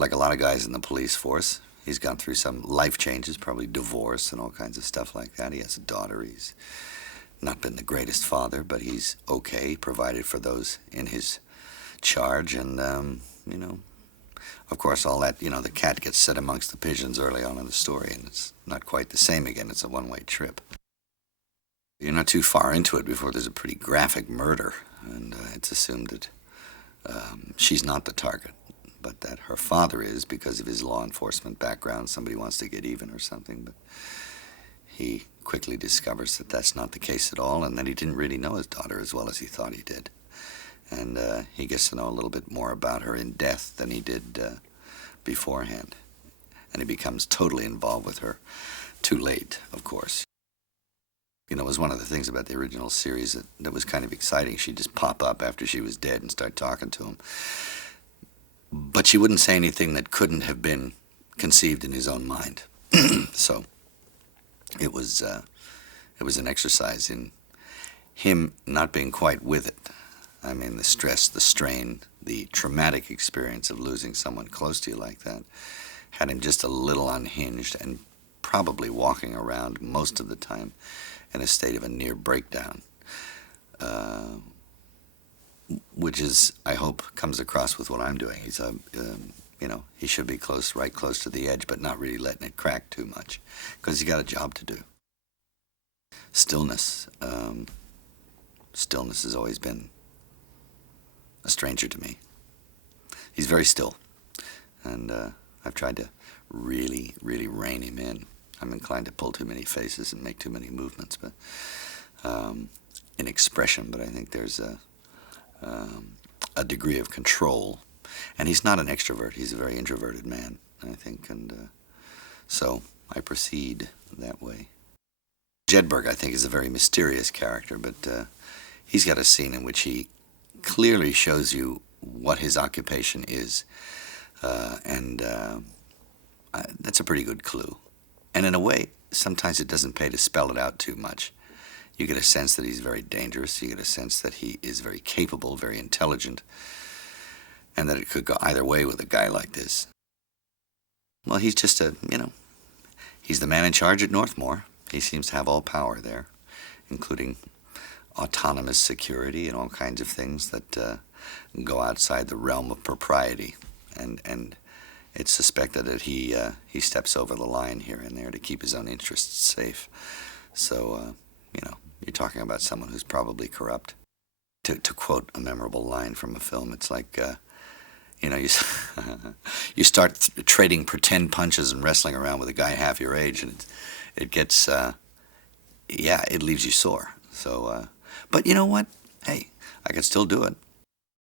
like a lot of guys in the police force, he's gone through some life changes, probably divorce and all kinds of stuff like that. He has a daughter. He's not been the greatest father, but he's okay, provided for those in his charge. And, you know, of course, all that, you know, the cat gets set amongst the pigeons early on in the story, and it's not quite the same again. It's a one-way trip. You're not too far into it before there's a pretty graphic murder, and it's assumed that she's not the target, but that her father is because of his law enforcement background. Somebody wants to get even or something, but he quickly discovers that that's not the case at all, and that he didn't really know his daughter as well as he thought he did. And he gets to know a little bit more about her in death than he did beforehand. And he becomes totally involved with her. Too late, of course. You know, it was one of the things about the original series that was kind of exciting. She'd just pop up after she was dead and start talking to him. But she wouldn't say anything that couldn't have been conceived in his own mind. So it was an exercise in him not being quite with it. I mean, the stress, the strain, the traumatic experience of losing someone close to you like that had him just a little unhinged and probably walking around most of the time in a state of a near breakdown, which is, I hope, comes across with what I'm doing. He's you know, he should be right close to the edge, but not really letting it crack too much, because he's got a job to do. Stillness. Stillness has always been a stranger to me. He's very still, and I've tried to really, really rein him in. I'm inclined to pull too many faces and make too many movements, but in expression. But I think there's a degree of control, and he's not an extrovert. He's a very introverted man, I think, and so I proceed that way. Jedburgh, I think, is a very mysterious character, but he's got a scene in which he clearly shows you what his occupation is, and that's a pretty good clue. And in a way, sometimes it doesn't pay to spell it out too much. You get a sense that he's very dangerous. You get a sense that he is very capable, very intelligent, and that it could go either way with a guy like this. Well, he's just he's the man in charge at Northmore. He seems to have all power there, including autonomous security and all kinds of things that go outside the realm of propriety. And it's suspected that he steps over the line here and there to keep his own interests safe. So, you know, you're talking about someone who's probably corrupt. To quote a memorable line from a film, it's like, you know, you start trading pretend punches and wrestling around with a guy half your age, and it gets, it leaves you sore. So, but you know what? Hey, I could still do it.